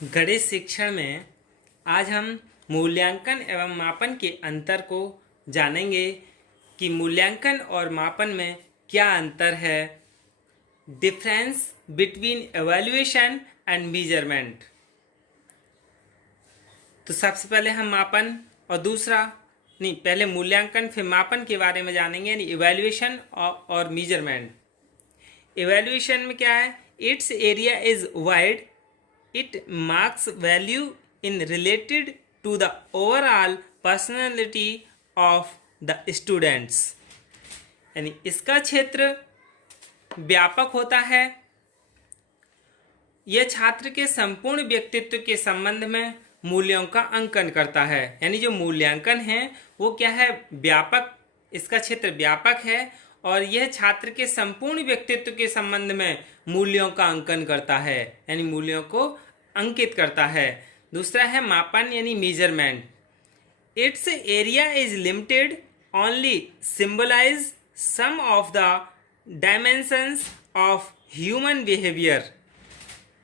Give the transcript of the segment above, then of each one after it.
गणित शिक्षण में आज हम मूल्यांकन एवं मापन के अंतर को जानेंगे कि मूल्यांकन और मापन में क्या अंतर है। Difference between evaluation and measurement. तो सबसे पहले हम मापन और पहले मूल्यांकन फिर मापन के बारे में जानेंगे, यानी इवैल्यूएशन और मेजरमेंट। इवैल्यूएशन में क्या है? Its area is wide, it marks value in related to the overall personality of the students. यानी इसका क्षेत्र व्यापक होता है, यह छात्र के संपूर्ण व्यक्तित्व के संबंध में मूल्यों का अंकन करता है। यानी जो मूल्यांकन है वो क्या है? व्यापक, इसका क्षेत्र व्यापक है और यह छात्र के संपूर्ण व्यक्तित्व के संबंध में मूल्यों का अंकन करता है, यानी मूल्यों को अंकित करता है। दूसरा है मापन यानी measurement. Its area is limited, only symbolize some of the dimensions of human behaviour.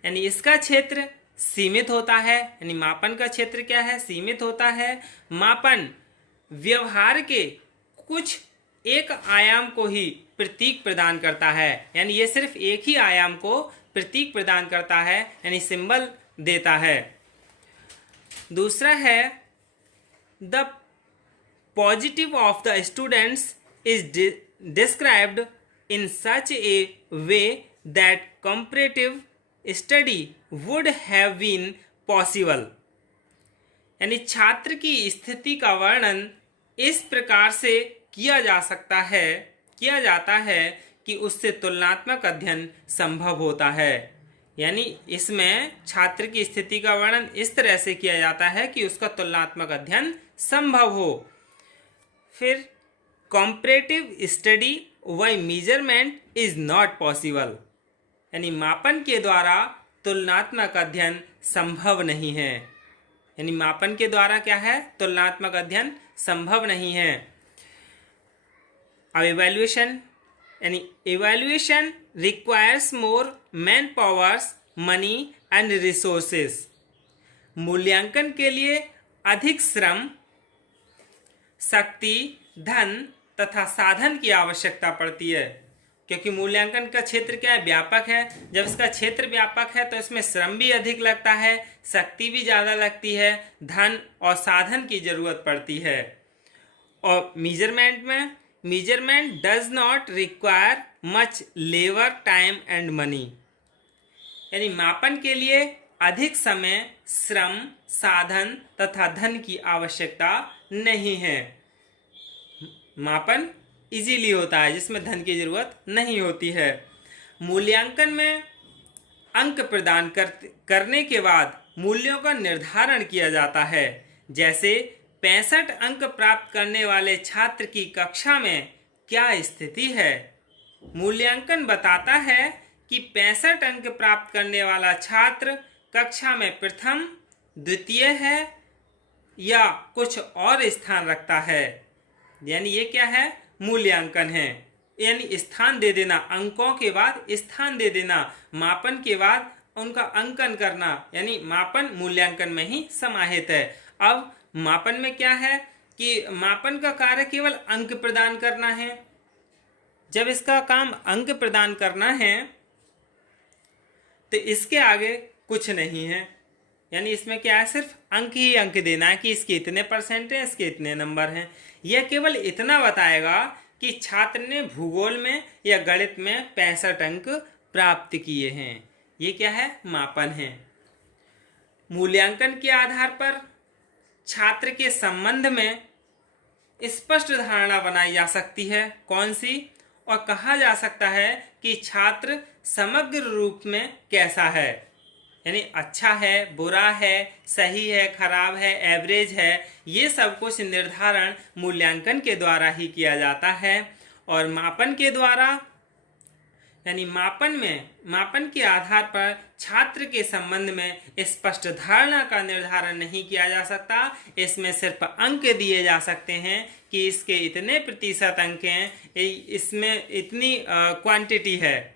यानी इसका क्षेत्र सीमित होता है, यानी मापन का क्षेत्र क्या है? सीमित होता है। मापन व्यवहार के कुछ एक आयाम को ही प्रतीक प्रदान करता है, यानी ये सिर्फ एक ही आयाम को प्रतीक प्रदान करता है, यानी सिंबल देता है। दूसरा है the positive of the students is described in such a way that comparative study would have been possible. यानी छात्र की स्थिति का वर्णन इस प्रकार से किया जाता है कि उससे तुलनात्मक अध्ययन संभव होता है। यानी इसमें छात्र की स्थिति का वर्णन इस तरह से किया जाता है कि उसका तुलनात्मक अध्ययन संभव हो। फिर comparative study bye measurement is not possible. यानी मापन के द्वारा तुलनात्मक अध्ययन संभव नहीं है। यानी मापन के द्वारा क्या है? तुलनात्मक अध्ययन संभव नहीं है। अब इवैल्यूएशन, यानी evaluation requires more man powers, money and resources. मूल्यांकन के लिए अधिक श्रम, शक्ति, धन तथा साधन की आवश्यकता पड़ती है, क्योंकि मूल्यांकन का क्षेत्र क्या है? व्यापक है। जब इसका क्षेत्र व्यापक है तो इसमें श्रम भी अधिक लगता है, शक्ति भी ज़्यादा लगती है, धन और साधन की जरूरत पड़ती है। और मेजरमेंट में, measurement does not require much labour, time and money. यानी मापन के लिए अधिक समय, श्रम, साधन तथा धन की आवश्यकता नहीं है। मापन इजीली होता है जिसमें धन की जरूरत नहीं होती है। मूल्यांकन में अंक प्रदान करने के बाद मूल्यों का निर्धारण किया जाता है। जैसे 65 अंक प्राप्त करने वाले छात्र की कक्षा में क्या स्थिति है। मूल्यांकन बताता है कि 65 अंक प्राप्त करने वाला छात्र कक्षा में प्रथम, द्वितीय है या कुछ और स्थान रखता है। यानी ये क्या है? मूल्यांकन है। यानी स्थान दे देना, अंकों के बाद स्थान दे देना, मापन के बाद उनका अंकन करना, यानी मापन मूल्यांकन में ही समाहित है। अब मापन में क्या है कि मापन का कार्य केवल अंक प्रदान करना है। जब इसका काम अंक प्रदान करना है तो इसके आगे कुछ नहीं है। यानी इसमें क्या है? सिर्फ अंक ही अंक देना है कि इसके इतने परसेंट हैं, इसके इतने नंबर हैं। यह केवल इतना बताएगा कि छात्र ने भूगोल में या गणित में 65 अंक प्राप्त किए हैं। ये क्या है? मापन है। मूल्यांकन के आधार पर छात्र के संबंध में स्पष्ट धारणा बनाई जा सकती है। कौन सी? और कहा जा सकता है कि छात्र समग्र रूप में कैसा है, यानी अच्छा है, बुरा है, सही है, खराब है, एवरेज है। ये सब कुछ निर्धारण मूल्यांकन के द्वारा ही किया जाता है। और मापन के द्वारा, यानी मापन के आधार पर छात्र के संबंध में स्पष्ट धारणा का निर्धारण नहीं किया जा सकता। इसमें सिर्फ अंक दिए जा सकते हैं कि इसके इतने प्रतिशत अंक हैं, इसमें इतनी क्वांटिटी है,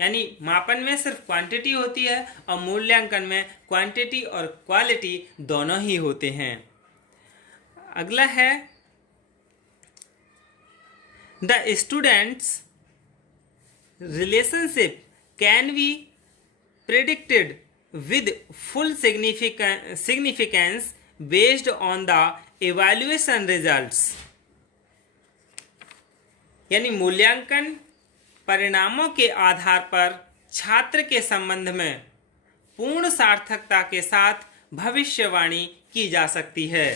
यानी मापन में सिर्फ क्वांटिटी होती है और मूल्यांकन में क्वांटिटी और क्वालिटी दोनों ही होते हैं। अगला है the students relationship can be predicted with full significance based on the evaluation results। यानी मूल्यांकन परिणामों के आधार पर छात्र के संबंध में पूर्ण सार्थकता के साथ भविष्यवाणी की जा सकती है।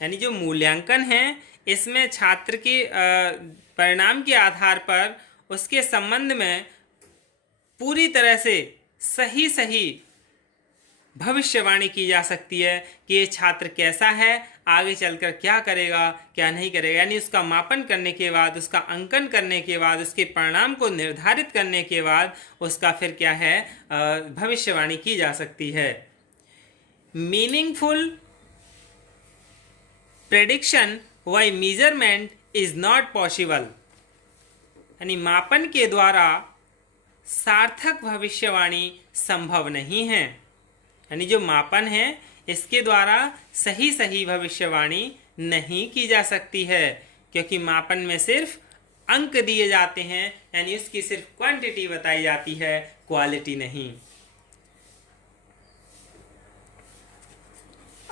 यानी जो मूल्यांकन है इसमें छात्र के परिणाम के आधार पर उसके संबंध में पूरी तरह से सही भविष्यवाणी की जा सकती है कि ये छात्र कैसा है, आगे चलकर क्या करेगा क्या नहीं करेगा। यानी उसका मापन करने के बाद, उसका अंकन करने के बाद, उसके परिणाम को निर्धारित करने के बाद उसका फिर क्या है भविष्यवाणी की जा सकती है। Meaningful prediction by measurement is not possible. यानी मापन के द्वारा सार्थक भविष्यवाणी संभव नहीं है। यानी जो मापन है इसके द्वारा सही भविष्यवाणी नहीं की जा सकती है, क्योंकि मापन में सिर्फ अंक दिए जाते हैं, यानी उसकी सिर्फ क्वांटिटी बताई जाती है, क्वालिटी नहीं।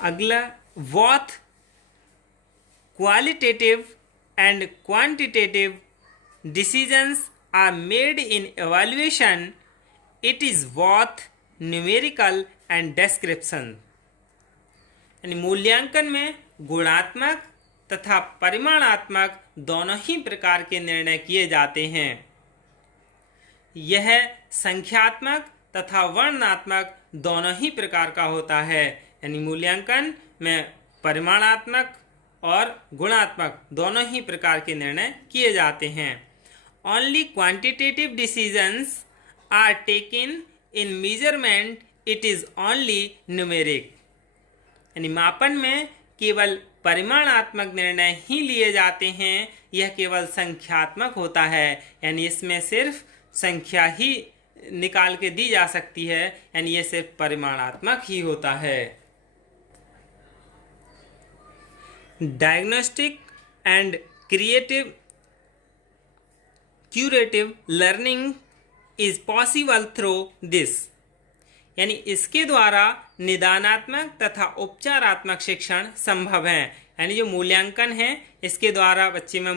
अगला both qualitative and quantitative decisions are made in evaluation, it is both numerical and description। यानी मूल्यांकन में गुणात्मक तथा परिमाणात्मक दोनों ही प्रकार के निर्णय किए जाते हैं। यह संख्यात्मक तथा वर्णनात्मक दोनों ही प्रकार का होता है। यानी मूल्यांकन में परिमाणात्मक और गुणात्मक दोनों ही प्रकार के निर्णय किए जाते हैं। Only quantitative decisions are taken in measurement, it is only numeric। यानी मापन में केवल परिमाणात्मक निर्णय ही लिए जाते हैं, यह केवल संख्यात्मक होता है। यानी इसमें सिर्फ संख्या ही निकाल के दी जा सकती है, यानी यह सिर्फ परिमाणात्मक ही होता है। Diagnostic and curative learning is possible through this. यानी इसके द्वारा निदानात्मक तथा उपचारात्मक शिक्षण संभव है। यानी जो मूल्यांकन है इसके द्वारा बच्चे में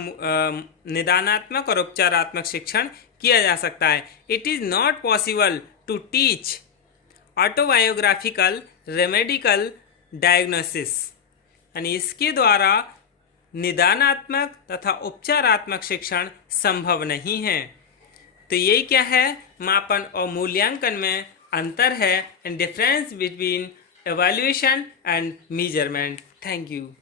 निदानात्मक और उपचारात्मक शिक्षण किया जा सकता है। It is not possible to teach autobiographical remedial diagnosis. यानी इसके द्वारा निदानात्मक तथा उपचारात्मक शिक्षण संभव नहीं है। तो यही क्या है, मापन और मूल्यांकन में अंतर है, and difference between evaluation and measurement। Thank you।